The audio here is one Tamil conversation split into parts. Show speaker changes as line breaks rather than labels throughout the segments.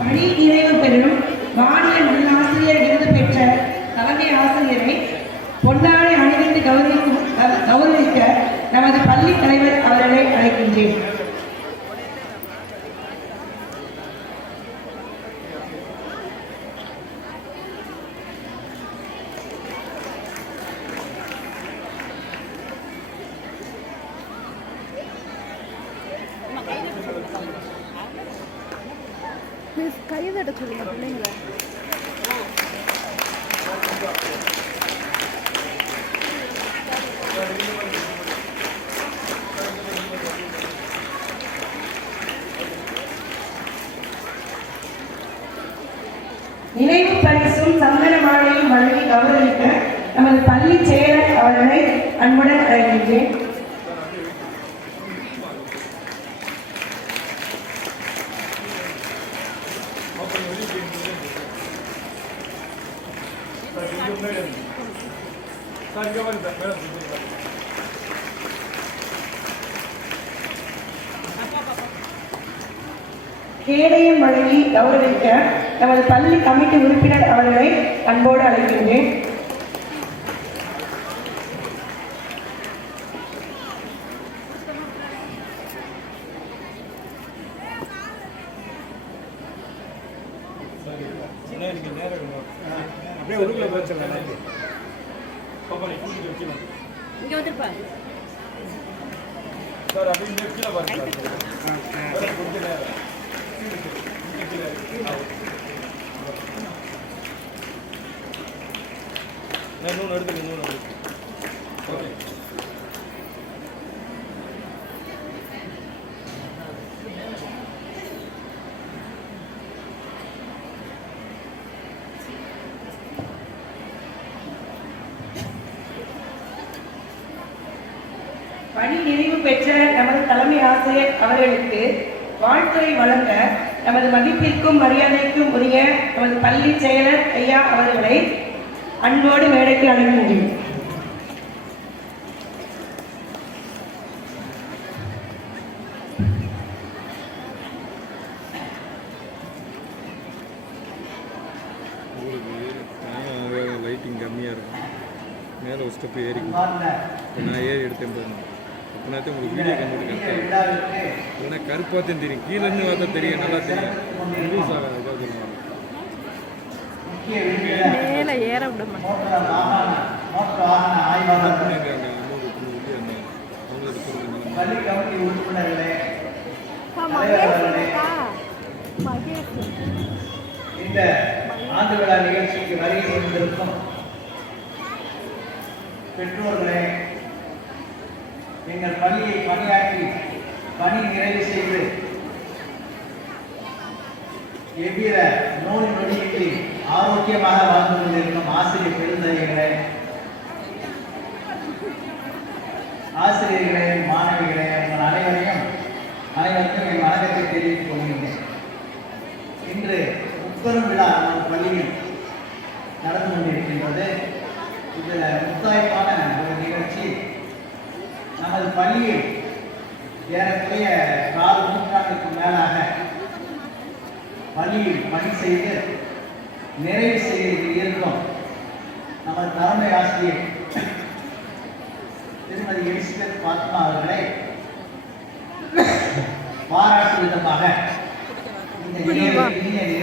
பணி நிறைவு பெறும் மாநில நல்லாசிரியர் விருது பெற்ற தலைமை ஆசிரியரை பொன்னாடை அணிவித்து கௌரவிக்கும் கௌரவிக்க நமது பள்ளி தலைவர் அவர்களை அழைக்கின்றேன்.
மிஸ் கைதட்ட சொல்லுங்க பிள்ளைங்களை.
நினைவு பரிசும் சந்தன மாலையும் வழங்கி கௌரவிக்க நமது பள்ளி செயலர் அவர்களை அன்புடன் அழைக்கின்றேன் கேடயம் வழங்கி கௌரவிக்க நமது பள்ளி கமிட்டி உறுப்பினர் அவர்களை அன்போடு அழைக்கின்றேன்.
எடுத்து இன்னொன்று ஓகே
பணி நிறைவு பெற்ற நமது தலைமை ஆசிரியர் அவர்களுக்கு வாழ்த்துறை வழங்க நமது மதிப்பிற்கும் மரியாதைக்கும் உரிய நமது பள்ளி செயலர் ஐயா அவர்களை அன்போடு மேடைக்கு
உங்களுக்கு லைட்டிங் கம்மியாக இருக்கும். மேலே ஒரு ஸ்டெப்பு ஏறி இப்போ நான் ஏறி எடுத்தேன் பாருங்க. அப்படின்னாத்தே உங்களுக்கு வீடியோ கம்மிட்டு கரெக்டாக இல்லைன்னா கருப்பாத்தையும் தெரியும். கீழேருந்து பார்த்தா தெரியும். நல்லா தெரியும். ரிலீஸ் ஆகாது.
மேல ஏற விட
உறுப்பினர்களே இந்த ஆண்டு விழா நிகழ்ச்சிக்கு வருகை கொண்டிருக்கும் பெற்றோர்களே எங்கள் பணியை பணியாற்றி பணி நிறைவு செய்து எவ்வித நோய் நொடியின்றி ஆரோக்கியமாக வாழ்ந்து கொண்டிருக்கும் ஆசிரியர் பெருந்தகைகளே ஆசிரியர்களே மாணவிகளே உங்கள் அனைவரையும் அனைவருக்கும் என் வணக்கத்தை தெரிவித்துக் கொள்கின்றேன். இன்று முப்பெரும் விழா நமது பள்ளியில் நடந்து கொண்டிருக்கின்றது. இதில் முத்தாய்ப்பான ஒரு நிகழ்ச்சி. நமது பள்ளியில் ஏறக்குறைய கால் நூற்றாண்டுக்கு மேலாக பள்ளியில் பணி செய்து நிறைவு செய்து இருக்கும். நமது தலைமை ஆசிரியர் திருமதி எலிசபெத் பாத்மா அவர்களை பாராட்டும் விதமாக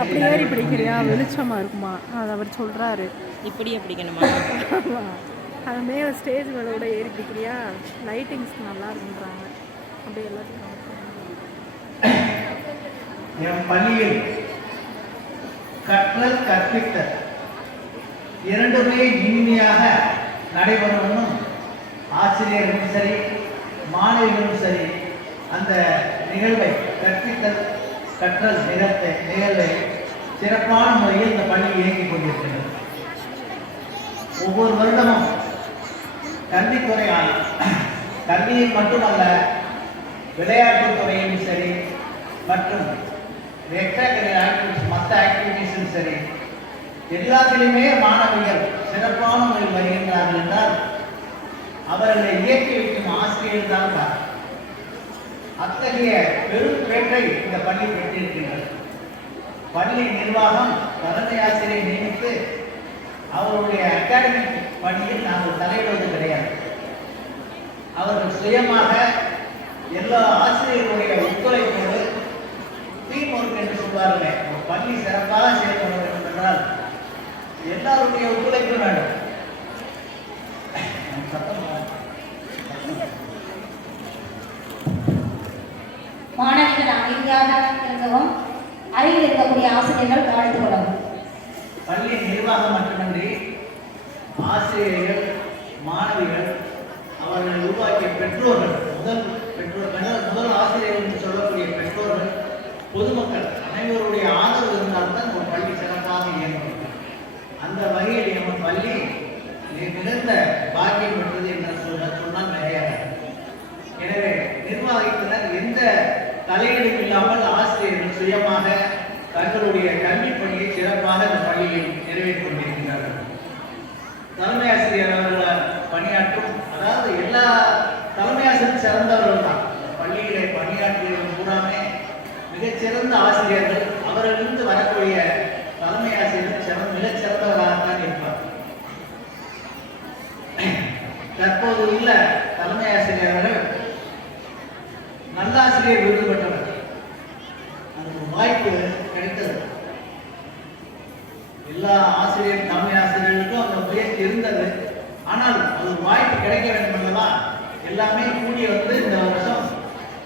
அப்படி ஏறி பிடிக்கிறியா. வெளிச்சமா இருக்குமா? அது அவர் சொல்றாரு.
இப்படியே பிடிக்கணுமா.
அது மேல ஸ்டேஜ் மேல கூட ஏறி பிடிக்கிறியா? லைட்டிங்ஸ் நல்லா இருக்குன்றாங்க. அப்படியே எல்லாத்தையும்.
என் பள்ளியில் கற்றல் கற்பித்தல். இரண்டுமே இனிமையாக நடைபெறணும். ஆசிரியர்களும் சரி மாணவிகளும் சரி அந்த நிகழ்வை கற்பித்தல் கற்றல் நிகழ்த்தை நிகழ்வை சிறப்பான முறையில் இந்த பள்ளி இயங்கிக் கொண்டிருக்கிறது. ஒவ்வொரு வருடமும் கல்வித்துறை கல்வியை மட்டுமல்ல விளையாட்டுத் துறையும் சரி மற்றும் எக்ஸ்ட்ரா கரிக்குலர் ஆக்டிவிட்டிஸ் மற்ற ஆக்டிவிட்டிஸும் சரி. எல்லாத்திலுமே மாணவிகள் சிறப்பான முறையில் வருகின்றார்கள் என்றால் அவர்களை இயக்கி வைக்கும் ஆசிரியர் தான் அத்தகைய பெரும் பேற்றை இந்த பள்ளி பெற்றிருக்கின்றது பள்ளி நிர்வாகம் தலைமை ஆசிரியை நியமித்து அவருடைய அகாடமிக் பணியில் நாங்கள் தலையிடுவது கிடையாது. அவர்கள் சுயமாக எல்லா ஆசிரியர்களுடைய ஒத்துழைப்போடு டீம் ஒர்க் என்று சொல்வார்கள் ஒரு பள்ளி சிறப்பாக செயல்பட வேண்டும் என்றால் எல்லாருடைய ஒத்துழைப்பு வேண்டும்.
மாணவிகள் அமைதியாக இருக்கவும் அருகில் இருக்கக்கூடிய ஆசிரியர்கள் கவனித்துக் கொள்ளவும்.
பள்ளி நிர்வாகம் மட்டுமின்றி ஆசிரியர்கள் மாணவிகள் அவர்கள் உருவாக்கிய பெற்றோர்கள் முதல் பெற்றோர் முதல் முதல் ஆசிரியர்கள் என்று சொல்லக்கூடிய பெற்றோர்கள் பொதுமக்கள் அனைவருடைய ஆதரவு இருந்தால்தான் ஒரு பள்ளி சிறப்பாக இயங்கும். அந்த வகையில் எங்கள் பள்ளி மிகுந்த பாக்கியம் பெற்றது என்று சொல்ல சொன்னால் நிறையாக எனவே நிர்வாகத்தினர் எந்த தலையீடும் இல்லாமல் ஆசிரியர்கள் சுயமாக தங்களுடைய கல்வி பணியை சிறப்பாக இந்த பள்ளியில் நிறைவேற்றிக் கொண்டிருக்கிறார்கள். தலைமை ஆசிரியர் அவர்கள் பணியாற்றும் அதாவது எல்லா தலைமை ஆசிரியர் சிறந்தவர்கள் தான். பள்ளியிலே பணியாற்றியவர்கள் மிகச்சிறந்த ஆசிரியர்கள் அவர்களிருந்து வரக்கூடிய தலைமை ஆசிரியர் சிறந்த மிகச் இருப்பார் தற்போது உள்ள தலைமை ஆசிரியர் நல்லாசிரியர் விருது பெற்றவர். அதுக்கு வாய்ப்பு கிடைத்தது. எல்லா ஆசிரியர் தலைமை ஆசிரியர்களுக்கும் அந்த முயற்சி இருந்தது. ஆனால் அது வாய்ப்பு கிடைக்க வேண்டும் அல்லவா? எல்லாமே கூடி வந்து இந்த வருஷம்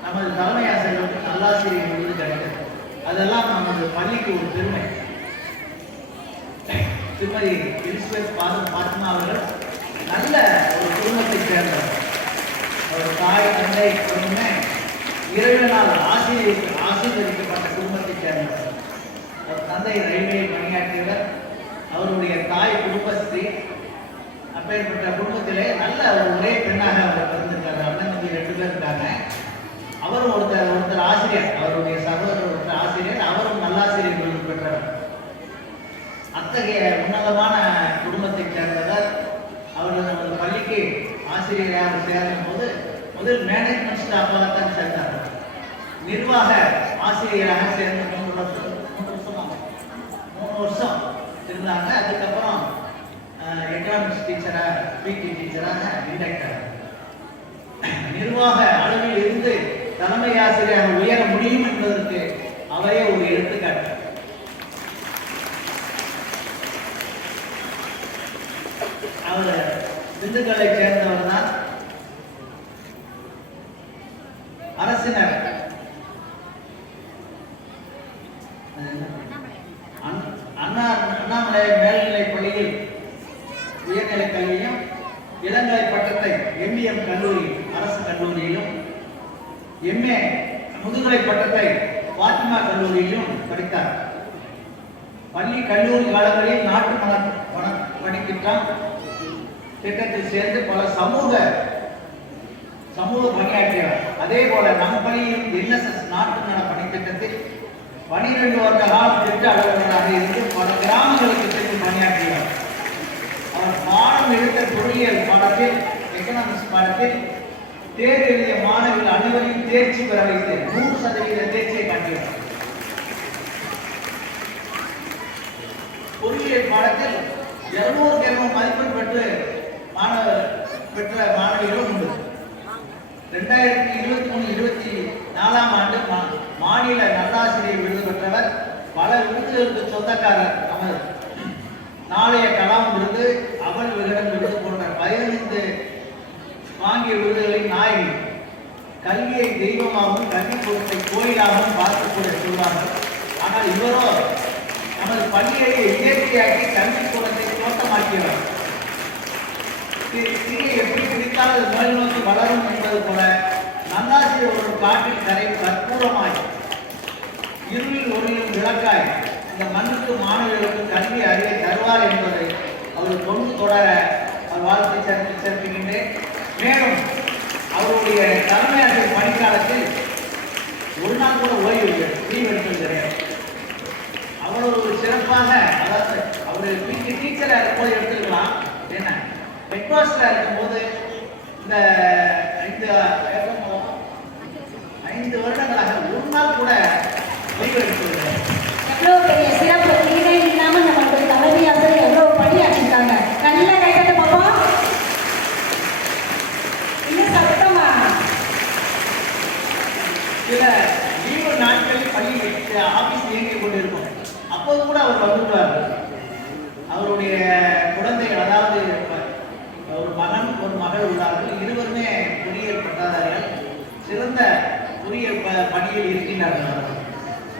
நமது தலைமை ஆசிரியர்களுக்கு நல்லாசிரியர் அதெல்லாம் நமது பள்ளிக்கு ஒரு பெருமை. திருமதி எலிசபெத் பாத்மா அவர்கள் நல்ல ஒரு குடும்பத்தை சேர்ந்தவர். அவர் தாய் தந்தை குடும்பமே இறைவனால் ஆசீர்வதி ஆசீர்வதிக்கப்பட்ட குடும்பத்தை சேர்ந்தவர். அவர் தந்தை ரயில்வே பணியாற்றியவர். அவருடைய தாய் குடும்பஸ்ரீ அப்பேற்பட்ட குடும்பத்திலே நல்ல ஒரு ஒரே பெண்ணாக அவர் பிறந்திருக்காரு. அண்ணன் வந்து ரெண்டு பேர் இருக்காங்க. அவரும் ஒருத்தர் ஒருத்தர் ஆசிரியர் அவருடைய சகோதரர் ஒருத்தர் ஆசிரியர் அவரும் நல்லாசிரியர் விருது பெற்றவர். அத்தகைய உன்னதமான குடும்பத்தைச் சேர்ந்தவர். அவர்கள் நமது பள்ளிக்கு ஆசிரியராக சேரும் போது முதல் மேனேஜ்மெண்ட் ஸ்டாஃபாகத்தான் சேர்ந்தார். நிர்வாக ஆசிரியராக சேர்ந்த மூன்று வருஷம் மூணு வருஷமா? மூணு வருஷம் இருந்தாங்க. அதுக்கப்புறம் எக்கனாமிக்ஸ் டீச்சராக பிடி டீச்சராக இன்டெக்டர் நிர்வாக அளவில் தலைமை ஆசிரியர் உயர முடியும் என்பதற்கு அவரே ஒரு எடுத்துக்காட்டு. அவர் திண்டுக்கல்லை சேர்ந்தவர் தான் அரசினர். அண்ணா- அண்ணா அண்ணாமலை மேல்நிலை பள்ளியில் உயர்நிலை கல்வியும் இளங்கலை பட்டத்தை எம்பிஎம் கல்லூரி அரசு கல்லூரியிலும் எம்ஏ முதுகலை பட்டத்தை பாத்திமா கல்லூரியிலும் படித்தார். பள்ளி கல்லூரி காலங்களில் நாட்டு மன மன பணித்திட்டம் திட்டத்தில் சேர்ந்து பல சமூக சமூக பணியாற்றியவர். அதே போல நம் பள்ளியில் என்எஸ்எஸ் நாட்டு நல பணித்திட்டத்தில் பனிரெண்டு வருட காலம் திட்ட அலுவலராக இருந்து பல கிராமங்களுக்கு சென்று பணியாற்றியவர். அவர் பாடம் எடுத்த பொருளியல் பாடத்தில் எக்கனாமிக்ஸ் பாடத்தில் தேர்வு எழுதிய மாணவர்கள் அனைவரையும் தேர்ச்சி பெற வைத்து நூறு சதவீத தேர்ச்சியை காட்டியுள்ளார் பொறியியல் பாடத்தில் இருநூறுக்கு இருநூறு மதிப்பெண் பெற்று மாணவர் பெற்ற மாணவிகளும் உண்டு. ரெண்டாயிரத்தி இருபத்தி மூணு இருபத்தி நாலாம் ஆண்டு மா- மாநில நல்லாசிரியர் விருது பெற்றவர் பல விருதுகளுக்கு சொந்தக்காரர் அமர் நாளைய கலாம் விருது அவல் விகடன் விருது போன்ற பதினைந்து வாங்கிய விருதுகளை நாயகி. கல்வியை தெய்வமாகவும் கல்விக்கூடத்தை கோயிலாகவும் பார்க்கக்கூடிய சொல்வார்கள். ஆனால் இவரோ நமது பள்ளியை இயற்கையாக்கி கல்விக்கூடத்தை தோட்டமாக்கியவர். தி- எப்படி பிடித்தால் அது மேல் நோக்கி வளரும் என்பது போல நல்லாசிரியர் ஒரு காட்டில் கரை கற்பூரமாய் இருளில் ஒளியும் விளக்காய் இந்த மண்ணுக்கு மாணவர்களுக்கு கல்வி அறிவை தருவார் என்பதை அவர் தொண்டு தொடர அவர் வாழ்க்கை சிறப்பி சிறப்பிக்கின்றேன். மேலும் அவருடைய தலைமையாசிரியர் பணிக்காலத்தில் ஒரு நாள் கூட ஓய்வு லீவ் எடுத்தது கிடையாது ஒரு சிறப்பாக அதாவது அவர் பிடி டீச்சராக இருக்கும்போது எடுத்துக்கலாம். என்ன? ஹெட் மாஸ்டராக இருக்கும்போது இந்த ஐந்து ஐந்து வருடங்களாக ஒரு நாள் கூட லீவ் எடுத்தது கிடையாது
எவ்வளோ பெரிய
சில லீவு நாட்களில் பள்ளி ஆபீஸ் இயங்கிக் கொண்டிருக்கும். அப்போது கூட அவர் வந்துடுவார். அவருடைய குழந்தைகள் அதாவது ஒரு மகன் ஒரு மகள் உள்ளார்கள். இருவருமே பொறியியல் பட்டாதாரிகள். சிறந்த பொறியியல் ப பணியில் இருக்கின்றார்கள்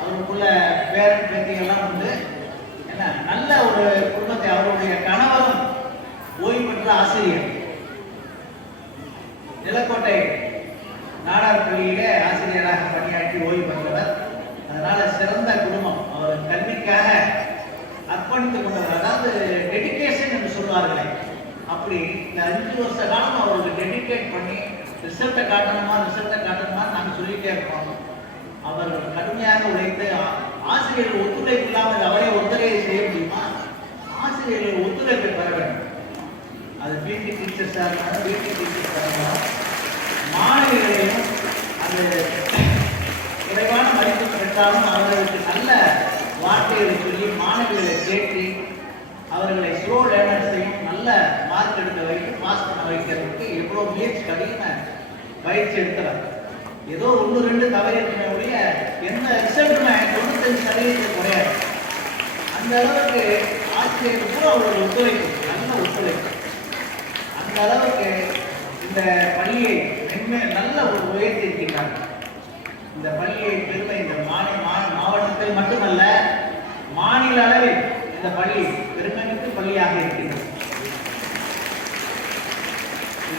அவருக்குள்ள பேரன் பேத்திகள்லாம் வந்து என்ன? நல்ல ஒரு குடும்பத்தை அவருடைய கணவரும் ஓய்வு பெற்ற ஆசிரியர். நிலக்கோட்டை நாடார் பள்ளியிலே ஆசிரியர் பணியாற்றி ஓய்வு பெற்றவர் அதனால சிறந்த குடும்பம் அவர் கல்விக்காக அர்ப்பணித்துக் கொண்டவர் அதாவது டெடிகேஷன் என்று சொல்வார்களே. அப்படி இந்த அஞ்சு வருஷ காலம் அவருக்கு டெடிகேட் பண்ணி ரிசல்ட்டை காட்டணுமா ரிசல்ட்டை காட்டணுமா நாங்கள் சொல்லிட்டே இருப்போம் அவர்கள் கடுமையாக உழைத்து ஆசிரியர்கள் ஒத்துழைப்பு இல்லாமல் அவரே ஒத்துழைப்பு செய்ய முடியுமா? ஆசிரியர்கள் ஒத்துழைப்பை பெற வேண்டும். அது பிடி டீச்சர்ஸாக இருந்தாலும் பிடி டீச்சர்ஸாக இருந்தாலும் மாணவிகளையும் அது குறைவான மதிப்பு பெற்றாலும் அவர்களுக்கு நல்ல வார்த்தைகளை சொல்லி மாணவிகளை தேற்றி அவர்களை ஸ்லோ லேர்னர்ஸையும் நல்ல மார்க் எடுக்க வைத்து பாஸ் பண்ண வைக்கிறதுக்கு எவ்வளோ முயற்சி அதிகமாக பயிற்சி எடுக்கலாம் ஏதோ ஒன்று ரெண்டு தவறு இருக்கிற ஒழிய எந்த ரிசல்ட்டுமே தொண்ணூத்தஞ்சு சதவீதத்துக்கு குறையாது. அந்த அளவுக்கு ஆசிரியர் கூட அவர்கள் ஒத்துழைப்பு நல்ல ஒத்துழைப்பு. அந்த அளவுக்கு இந்த பள்ளியை மென்மே நல்ல ஒரு உயர்த்தி இருக்கின்றாங்க இந்த பள்ளியை பெருமை இந்த மாநில மாவட்டத்தில் மட்டுமல்ல மாநில அளவில் இந்த பள்ளி பெருமைமிக்க பள்ளியாக இருக்கின்றது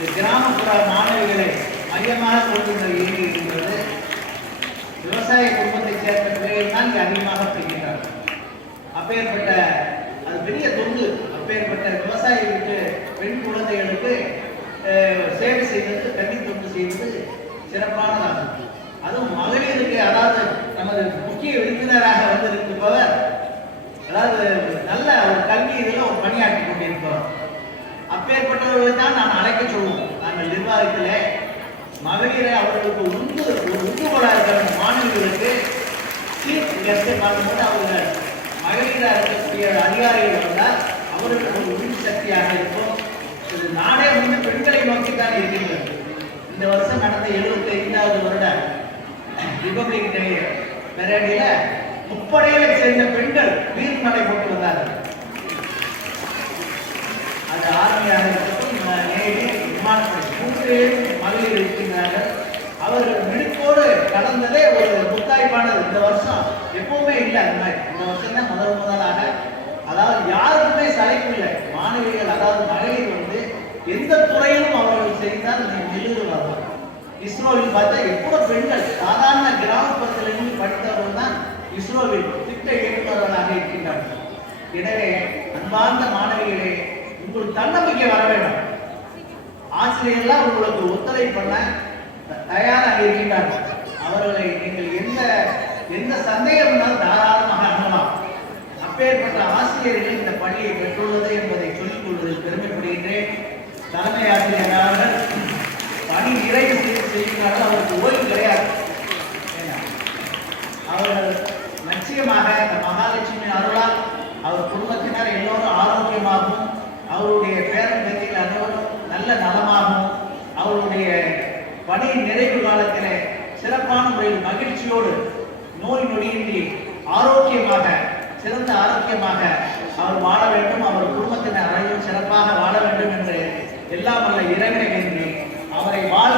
இது கிராமப்புற மாணவிகளை மையமாக கொண்டுள்ள இயங்கி இருக்கின்றது விவசாய குடும்பத்தைச் சேர்ந்த பிள்ளைகள் தான் இங்கே அதிகமாக செய்கின்றார்கள். அப்பேற்பட்ட அது பெரிய தொண்டு அப்பேற்பட்ட விவசாயிகளுக்கு பெண் குழந்தைகளுக்கு சேவை செய்வது கல்வி தொண்டு செய்வது சிறப்பானதாகும். அதுவும் மகளிருக்கு அதாவது நமது முக்கிய விருந்தினராக வந்திருப்பவர் அதாவது நல்ல ஒரு கல்வி இதில் ஒரு பணியாற்றி கொண்டிருப்பவர். அப்பேற்பட்டவர்களை தான் நான் அழைக்க சொல்லுவோம். நாங்கள் நிர்வாகத்தில் மகளிரை அவர்களுக்கு உந்து ஒரு உந்துகோலாக இருக்கிற மாணவிகளுக்கு சீஃப் பார்க்கும்போது அவர்கள் மகளிராக இருக்கக்கூடிய அதிகாரிகள் வந்தால் அவர்களுக்கு ஒரு உறுதி சக்தியாக இருக்கும். இது நாடே வந்து பெண்களை நோக்கி தான் இருக்கின்றது இந்த வருஷம் நடந்த எழுபத்தி ஐந்தாவது வருட ரிபப்ளிக் டே பெரேடில முப்படைகளை சேர்ந்த பெண்கள் வீர் போட்டு வந்தார்கள். அது ஆர்மியாக இருக்கட்டும் நேவி விமானப்படை மூன்று மகளிர் இருக்கின்றார்கள் அவர்கள் விடுப்போடு கலந்ததே ஒரு முத்தாய்ப்பானது இந்த வருஷம் எப்பவுமே இல்லை அந்த மாதிரி. இந்த வருஷம் தான் முதல் முதலாக. அதாவது யாருக்குமே சளைப்பு இல்லை. மாணவிகள் அதாவது மகளிர் வந்து எந்த துறையிலும் அவர்கள் செய்தால் நிலுவார்கள் இஸ்ரோவில் பார்த்தா எவ்வளவு பெண்கள் சாதாரண கிராமப்புறத்திலிருந்து படித்தவர்கள் தான் இஸ்ரோவில் திட்ட இயக்குநர்களாக இருக்கின்றார்கள். எனவே அன்பார்ந்த மாணவிகளே உங்களுக்கு தன்னம்பிக்கை வர வேண்டும். ஆசிரியர்லாம் உங்களுக்கு ஒத்துழைப்பு பண்ண தயாராக இருக்கின்றார்கள். அவர்களை நீங்கள் எந்த எந்த சந்தேகம் இருந்தாலும் தாராளமாக அணுகலாம். அப்பேற்பட்ட ஆசிரியர்கள் இந்த பள்ளியை பெற்றுள்ளது என்பதை சொல்லிக் கொள்வதில் பெருமைப்படுகின்றேன். தலைமை ஆசிரியராக பணி நிறைவு செய்து செய்கிறார்கள். அவருக்கு ஓய்வு கிடையாது. அவர்கள் நிச்சயமாக இந்த மகாலட்சுமி அருளால் அவர் குடும்பத்தினர் எல்லோரும் ஆரோக்கியமாகவும் அவருடைய பேரன் அனைவரும் நல்ல நலமாகவும் அவருடைய பணியின் நிறைவு காலத்தில் சிறப்பான முறையில் மகிழ்ச்சியோடு நோய் நொடியின்றி ஆரோக்கியமாக சிறந்த ஆரோக்கியமாக அவர் வாழ வேண்டும். அவர் குடும்பத்தினர் அனைவரும் சிறப்பாக வாழ வேண்டும் என்று எல்லாம் வல்ல இறைவனை அவரை வாழ